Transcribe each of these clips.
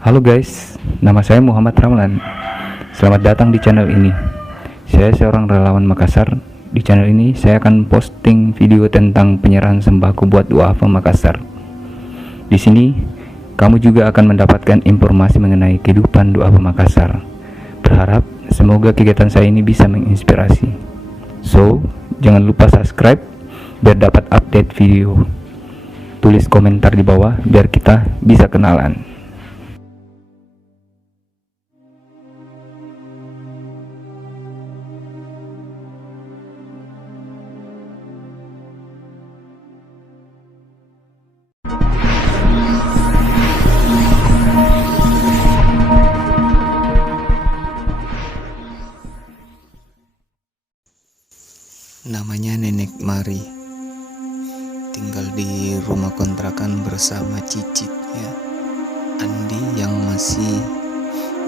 Halo guys, nama saya Muhammad Ramlan. Selamat datang di channel ini. Saya seorang relawan Makassar. Di channel ini saya akan posting video tentang penyerahan sembako buat duafa Makassar. Di sini kamu juga akan mendapatkan informasi mengenai kehidupan duafa Makassar. Berharap semoga kegiatan saya ini bisa menginspirasi. So, jangan lupa subscribe biar dapat update video. Tulis komentar di bawah biar kita bisa kenalan. Namanya Nenek Mari, tinggal di rumah kontrakan bersama cicitnya Andi yang masih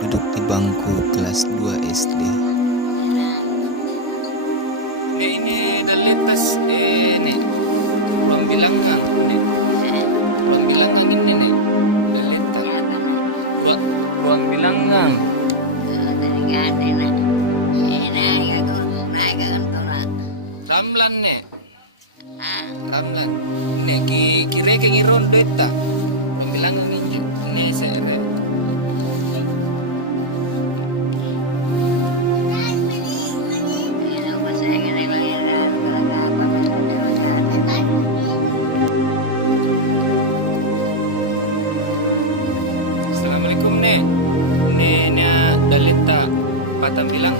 duduk di bangku kelas 2 SD. Ini dalitas ini belum bilang ini nih dalitas belum bilang Ramlan nih. Ramlan. Nih kira ngiron duit tak? Pembilang ini saya. Assalamualaikum nih. Nih dalita patang bilang